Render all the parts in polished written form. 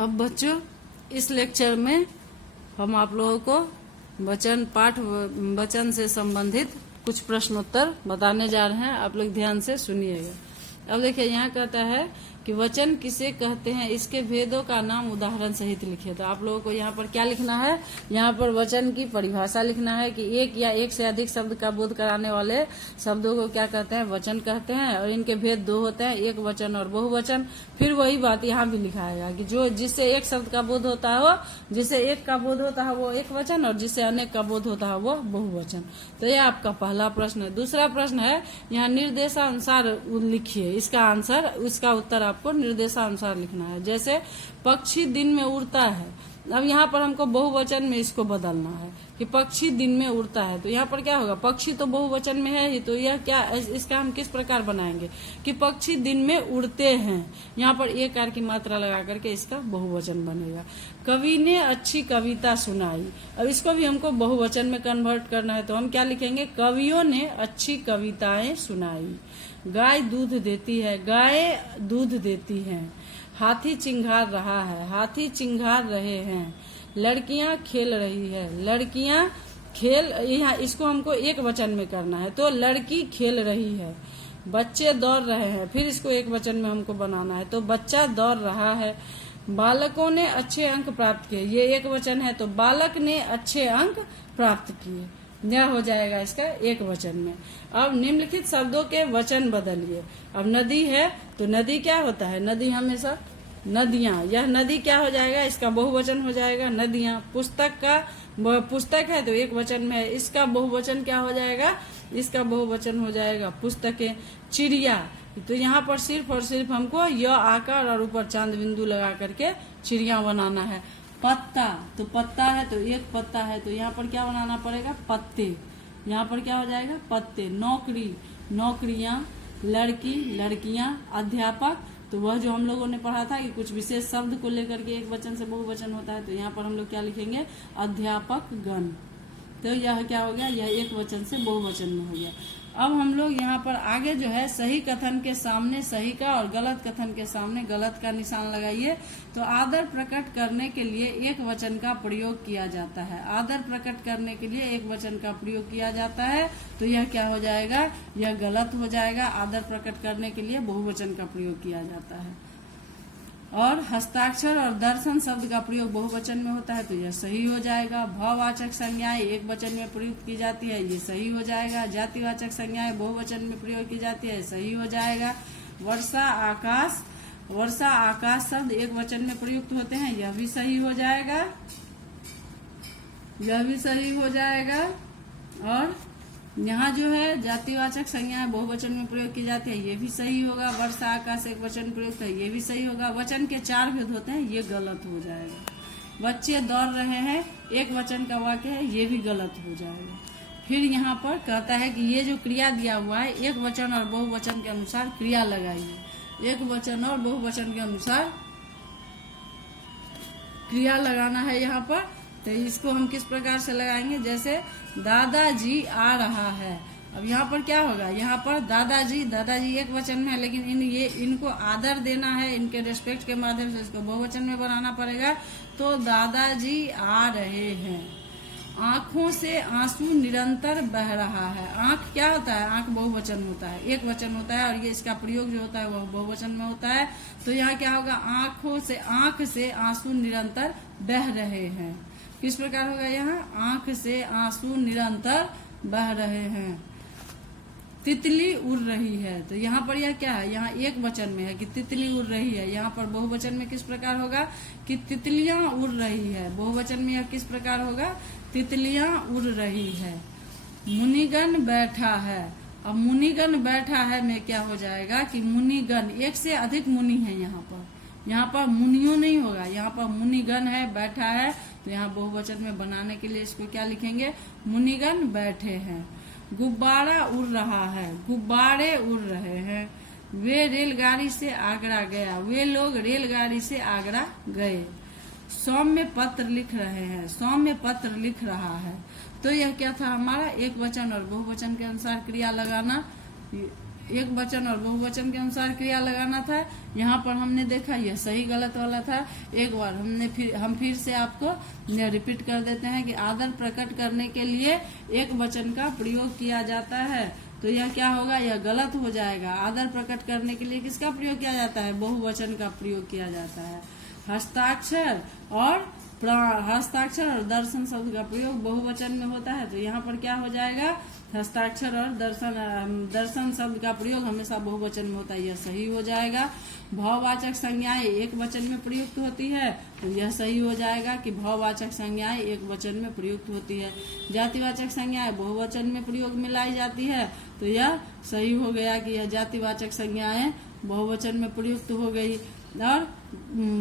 अब बच्चों, इस लेक्चर में हम आप लोगों को वचन से संबंधित कुछ प्रश्नोत्तर बताने जा रहे हैं। आप लोग ध्यान से सुनिएगा। अब देखिए, यहाँ कहता है कि वचन किसे कहते हैं, इसके भेदों का नाम उदाहरण सहित लिखिए। तो आप लोगों को यहाँ पर क्या लिखना है, यहाँ पर वचन की परिभाषा लिखना है कि एक या एक से अधिक शब्द का बोध कराने वाले शब्दों को क्या कहते हैं, वचन कहते हैं। और इनके भेद दो होते हैं, एक वचन और बहुवचन। फिर वही बात यहाँ भी लिखाएगा कि जो जिससे एक शब्द का बोध होता है वो, जिससे एक का बोध होता है वो एक वचन, और जिससे अनेक का बोध होता है वो बहुवचन। तो यह आपका पहला प्रश्न है। दूसरा प्रश्न है, यहाँ निर्देशानुसार लिखिए। इसका आंसर, उसका उत्तर आपको निर्देशानुसार लिखना है। जैसे पक्षी दिन में उड़ता है। अब यहाँ पर हमको बहुवचन में इसको बदलना है कि पक्षी दिन में उड़ता है। तो यहाँ पर क्या होगा, पक्षी तो बहुवचन में है ही, तो यह क्या, इसका हम किस प्रकार बनाएंगे कि पक्षी दिन में उड़ते हैं। यहाँ पर एक कार की मात्रा लगा करके इसका बहुवचन बनेगा। कवि ने अच्छी कविता सुनाई। अब इसको भी हमको बहुवचन में कन्वर्ट करना है, तो हम क्या लिखेंगे, कवियों ने अच्छी कविताएं सुनाई। गाय दूध देती है, गाय दूध देती है। हाथी चिंघार रहा है, हाथी चिंघार रहे हैं। लड़कियां खेल रही है, लड़कियां खेल, यहाँ इसको हमको एक वचन में करना है, तो लड़की खेल रही है। बच्चे दौड़ रहे हैं, फिर इसको एक वचन में हमको बनाना है, तो बच्चा दौड़ रहा है। बालकों ने अच्छे अंक प्राप्त किए, ये एक वचन है, तो बालक ने अच्छे अंक प्राप्त किए। यह हो जाएगा इसका एक वचन में। अब निम्नलिखित शब्दों के वचन बदलिए। अब नदी है, तो नदी क्या होता है, नदी हमेशा नदियां, यह नदी क्या हो जाएगा, इसका बहुवचन हो जाएगा नदियां। पुस्तक है, तो एक वचन में है, इसका बहुवचन क्या हो जाएगा, इसका बहुवचन हो जाएगा पुस्तकें। चिड़िया, तो यहाँ पर सिर्फ और सिर्फ हमको यह आकार और ऊपर चांद बिंदु लगा करके चिड़िया बनाना है। पत्ता, तो पत्ता है, तो एक पत्ता है, तो यहाँ पर क्या बनाना पड़ेगा, पत्ते। यहाँ पर क्या हो जाएगा, पत्ते। नौकरी, नौकरियां। लड़की, लड़कियां। अध्यापक, तो वह जो हम लोगों ने पढ़ा था कि कुछ विशेष शब्द को लेकर के एक वचन से बहुवचन होता है, तो यहाँ पर हम लोग क्या लिखेंगे, अध्यापक गण। तो यह क्या हो गया, यह एक वचन से बहुवचन में हो गया। अब हम लोग यहाँ पर आगे जो है, सही कथन के सामने सही का और गलत कथन के सामने गलत का निशान लगाइए। तो आदर प्रकट करने के लिए एक वचन का प्रयोग किया जाता है। आदर प्रकट करने के लिए एक वचन का प्रयोग किया जाता है, तो यह क्या हो जाएगा, यह गलत हो जाएगा। आदर प्रकट करने के लिए बहुवचन का प्रयोग किया जाता है। और हस्ताक्षर और दर्शन शब्द का प्रयोग बहुवचन में होता है, तो यह सही हो जाएगा। भाववाचक संज्ञाएं एक वचन में प्रयुक्त की जाती है, ये सही हो जाएगा। जातिवाचक संज्ञाएं बहुवचन में प्रयोग की जाती है, सही हो जाएगा। वर्षा, आकाश, वर्षा, आकाश शब्द एक वचन में प्रयुक्त होते हैं, यह भी सही हो जाएगा, यह भी सही हो जाएगा। और यहाँ जो है जातिवाचक संज्ञाएं बहुवचन में प्रयोग की जाती है, ये भी सही होगा। वर्षा, आकाश एक वचन में प्रयुक्त है, ये भी सही होगा। वचन के चार भेद होते हैं, ये गलत हो जाएगा। बच्चे दौड़ रहे हैं, एक वचन का वाक्य है, ये भी गलत हो जाएगा। फिर यहाँ पर कहता है कि ये जो क्रिया दिया हुआ है, एक वचन और बहुवचन के अनुसार क्रिया लगाइए। एक वचन और बहुवचन के अनुसार क्रिया लगाना है यहाँ पर। तो इसको हम किस प्रकार से लगाएंगे, जैसे दादाजी आ रहा है। अब यहाँ पर क्या होगा, यहाँ पर दादाजी, दादाजी एक वचन में है, लेकिन इनको आदर देना है, इनके रेस्पेक्ट के माध्यम से इसको बहुवचन में बनाना पड़ेगा। तो दादाजी आ रहे हैं। आंखों से आंसू निरंतर बह रहा है। आंख क्या होता है, आंख बहुवचन होता है, एक वचन होता है, और ये इसका प्रयोग जो होता है वह बहुवचन में होता है। तो यहाँ क्या होगा, आंख से आंसू निरंतर बह रहे हैं। किस प्रकार होगा, यहाँ आंख से आंसू निरंतर बह रहे हैं। तितली उड़ रही है, तो यहाँ पर यह क्या है, यहाँ एक वचन में है कि तितली उड़ रही है। यहाँ पर बहुवचन में किस प्रकार होगा कि तितलियां उड़ रही है। बहुवचन में यह किस प्रकार होगा, तितलियां उड़ रही है। मुनिगण बैठा है। अब मुनिगण बैठा है में क्या हो जाएगा कि मुनिगण, एक से अधिक मुनि है यहाँ पर मुनियों नहीं होगा, यहाँ पर मुनिगण है, बैठा है, तो यहाँ बहुवचन में बनाने के लिए इसको क्या लिखेंगे, मुनिगण बैठे हैं। गुब्बारा उड़ रहा है, गुब्बारे उड़ रहे हैं। वे रेलगाड़ी से आगरा गया, वे लोग रेलगाड़ी से आगरा गए। सौम्य पत्र लिख रहे हैं, सौम्य पत्र लिख रहा है। तो यह क्या था हमारा, एक वचन और बहुवचन के अनुसार क्रिया लगाना। एक वचन और बहुवचन के अनुसार क्रिया लगाना था। यहाँ पर हमने देखा यह सही गलत वाला था। एक बार हम फिर से आपको रिपीट कर देते हैं कि आदर प्रकट करने के लिए एक वचन का प्रयोग किया जाता है, तो यह क्या होगा, यह गलत हो जाएगा। आदर प्रकट करने के लिए किसका प्रयोग किया जाता है, बहुवचन का प्रयोग किया जाता है। हस्ताक्षर और दर्शन शब्द का प्रयोग बहुवचन में होता है, तो यहाँ पर क्या हो जाएगा, हस्ताक्षर और दर्शन शब्द का प्रयोग हमेशा बहुवचन में होता है, यह सही हो जाएगा। भाववाचक संज्ञाएं एक वचन में प्रयुक्त होती है, तो यह सही हो जाएगा कि भाववाचक संज्ञाएं एक वचन में प्रयुक्त होती है। जातिवाचक संज्ञाएं बहुवचन में प्रयोग में लाई जाती है, तो यह सही हो गया कि यह जातिवाचक संज्ञाएं बहुवचन में प्रयुक्त हो गई। और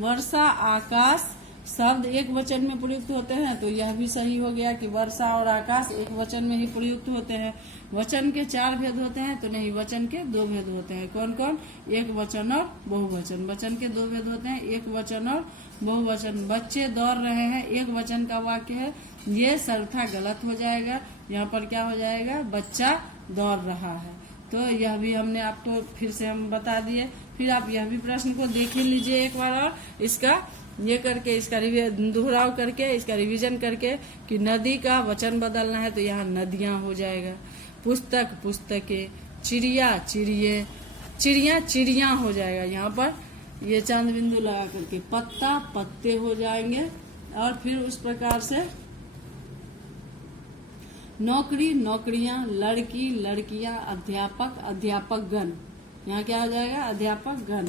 वर्षा आकाश शब्द एक वचन में प्रयुक्त होते हैं, तो यह भी सही हो गया कि वर्षा और आकाश एक वचन में ही प्रयुक्त होते हैं। वचन के 4 भेद होते हैं, तो नहीं, वचन के 2 भेद होते हैं। कौन कौन, एक वचन और बहुवचन। वचन के 2 भेद होते हैं, एक वचन और बहुवचन। बच्चे दौड़ रहे हैं एक वचन का वाक्य है, ये सर्वथा गलत हो जाएगा। यहाँ पर क्या हो जाएगा, बच्चा दौड़ रहा है। तो यह भी हमने आपको फिर से हम बता दिए। फिर आप यह भी प्रश्न को देख ही लीजिए एक बार और इसका ये करके, इसका दोहराव करके, इसका रिवीजन करके कि नदी का वचन बदलना है, तो यहाँ नदियां हो जाएगा। पुस्तक पुस्तकें, चिड़िया चिड़िए, चिड़िया चिड़िया हो जाएगा। यहाँ पर ये चांद बिंदु लगा करके पत्ता पत्ते हो जाएंगे। और फिर उस प्रकार से नौकरी नौकरियां, लड़की लड़कियां, अध्यापक अध्यापकगण, यहाँ क्या हो जाएगा, अध्यापकगण।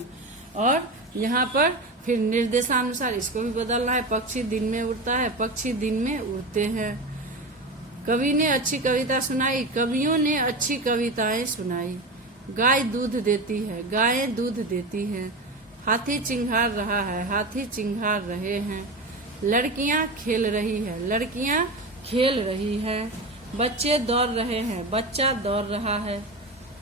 और यहाँ पर फिर निर्देशानुसार इसको भी बदलना है। पक्षी दिन में उड़ता है, पक्षी दिन में उड़ते हैं। कवि ने अच्छी कविता सुनाई, कवियों ने अच्छी कविताएं सुनाई। गाय दूध देती है, गायें दूध देती हैं। हाथी चिंघार रहा है, हाथी चिंघार रहे हैं। लड़कियां खेल रही है, लड़कियां खेल रही हैं। बच्चे दौड़ रहे हैं, बच्चा दौड़ रहा है।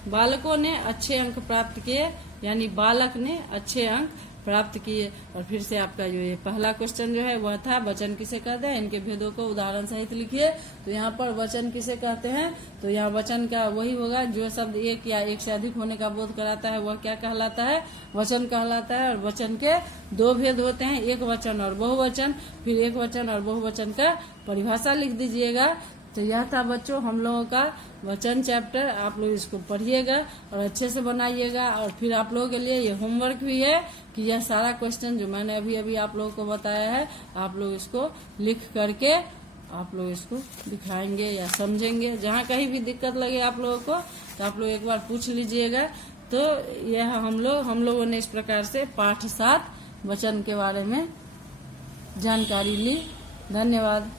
बालकों ने अच्छे अंक प्राप्त किए, यानी बालक ने अच्छे अंक प्राप्त किए। और फिर से आपका जो ये पहला क्वेश्चन जो है वह था वचन किसे कहते हैं, इनके भेदों को उदाहरण सहित लिखिए। तो यहाँ पर वचन किसे कहते हैं, तो यहाँ वचन का वही होगा जो शब्द एक या एक से अधिक होने का बोध कराता है, वह क्या कहलाता है, वचन कहलाता है। और वचन के 2 भेद होते हैं, एक वचन और बहुवचन। फिर एक वचन और बहुवचन का परिभाषा लिख दीजिएगा। तो यह था बच्चों हम लोगों का वचन चैप्टर। आप लोग इसको पढ़िएगा और अच्छे से बनाइएगा। और फिर आप लोगों के लिए ये होमवर्क भी है कि यह सारा क्वेश्चन जो मैंने अभी अभी आप लोगों को बताया है, आप लोग इसको लिख करके आप लोग इसको दिखाएंगे या समझेंगे। जहाँ कहीं भी दिक्कत लगे आप लोगों को तो आप लोग एक बार पूछ लीजिएगा। तो यह हम लोगों ने इस प्रकार से पाठ 7 वचन के बारे में जानकारी ली। धन्यवाद।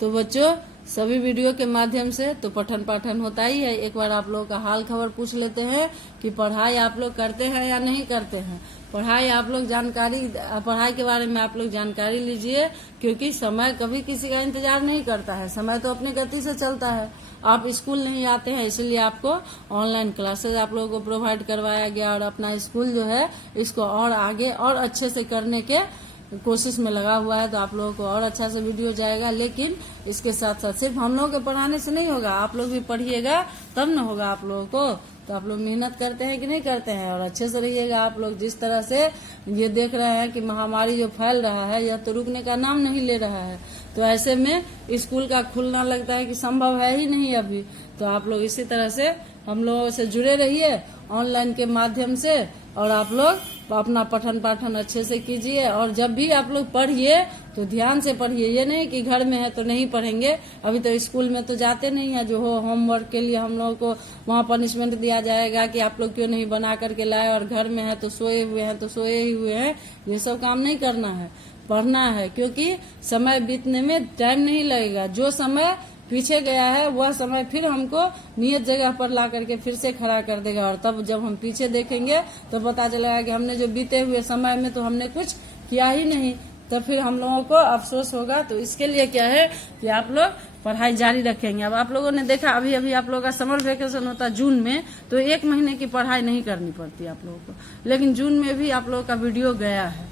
तो बच्चों सभी वीडियो के माध्यम से तो पठन पाठन होता ही है। एक बार आप लोगों का हाल खबर पूछ लेते हैं कि पढ़ाई आप लोग करते हैं या नहीं करते हैं। पढ़ाई के बारे में आप लोग जानकारी लीजिए, क्योंकि समय कभी किसी का इंतजार नहीं करता है, समय तो अपनी गति से चलता है। आप स्कूल नहीं आते हैं, इसलिए आपको ऑनलाइन क्लासेज आप लोगों को प्रोवाइड करवाया गया। और अपना स्कूल जो है इसको और आगे और अच्छे से करने के कोशिश में लगा हुआ है, तो आप लोगों को और अच्छा से वीडियो जाएगा। लेकिन इसके साथ साथ सिर्फ हम लोगों के पढ़ाने से नहीं होगा, आप लोग भी पढ़िएगा तब न होगा आप लोगों को। तो आप लोग मेहनत करते हैं कि नहीं करते हैं, और अच्छे से रहिएगा। आप लोग जिस तरह से ये देख रहे हैं कि महामारी जो फैल रहा है यह तो रुकने का नाम नहीं ले रहा है, तो ऐसे में स्कूल का खुलना लगता है कि संभव है ही नहीं अभी। तो आप लोग इसी तरह से हम लोगों से जुड़े रहिए ऑनलाइन के माध्यम से, और आप लोग अपना पठन पाठन अच्छे से कीजिए। और जब भी आप लोग पढ़िए तो ध्यान से पढ़िए, ये नहीं कि घर में है तो नहीं पढ़ेंगे। अभी तो स्कूल में तो जाते नहीं है, जो हो होमवर्क के लिए हम लोगों को वहाँ पनिशमेंट दिया जाएगा कि आप लोग क्यों नहीं बना करके लाए, और घर में है तो सोए हुए हैं तो सोए ही हुए हैं। ये सब काम नहीं करना है, पढ़ना है, क्योंकि समय बीतने में टाइम नहीं लगेगा। जो समय पीछे गया है वह समय फिर हमको नियत जगह पर ला करके फिर से खड़ा कर देगा। और तब जब हम पीछे देखेंगे तो पता चलेगा कि हमने जो बीते हुए समय में तो हमने कुछ किया ही नहीं, तो फिर हम लोगों को अफसोस होगा। तो इसके लिए क्या है कि आप लोग पढ़ाई जारी रखेंगे। अब आप लोगों ने देखा अभी अभी आप लोगों का समर वेकेशन होता है जून में, तो 1 महीने की पढ़ाई नहीं करनी पड़ती आप लोगों को, लेकिन जून में भी आप लोगों का वीडियो गया है।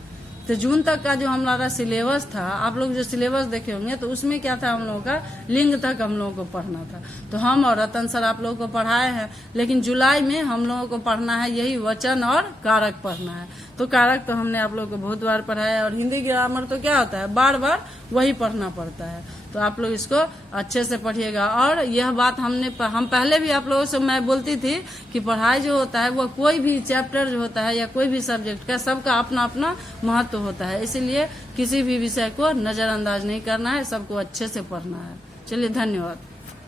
तो जून तक का जो हमारा सिलेबस था, आप लोग जो सिलेबस देखे होंगे तो उसमें क्या था, हम लोगों का लिंग तक हम लोगों को पढ़ना था। तो हम और रतन सर आप लोगों को पढ़ाए हैं, लेकिन जुलाई में हम लोगों को पढ़ना है यही वचन और कारक पढ़ना है। तो कारक तो हमने आप लोगों को बहुत बार पढ़ाया, और हिंदी ग्रामर तो क्या होता है, बार बार वही पढ़ना पड़ता है। तो आप लोग इसको अच्छे से पढ़िएगा। और यह बात हम पहले भी आप लोगों से मैं बोलती थी कि पढ़ाई जो होता है वो कोई भी चैप्टर जो होता है या कोई भी सब्जेक्ट का, सबका अपना अपना महत्व होता है, इसीलिए किसी भी विषय को नजरअंदाज नहीं करना है, सबको अच्छे से पढ़ना है। चलिए, धन्यवाद।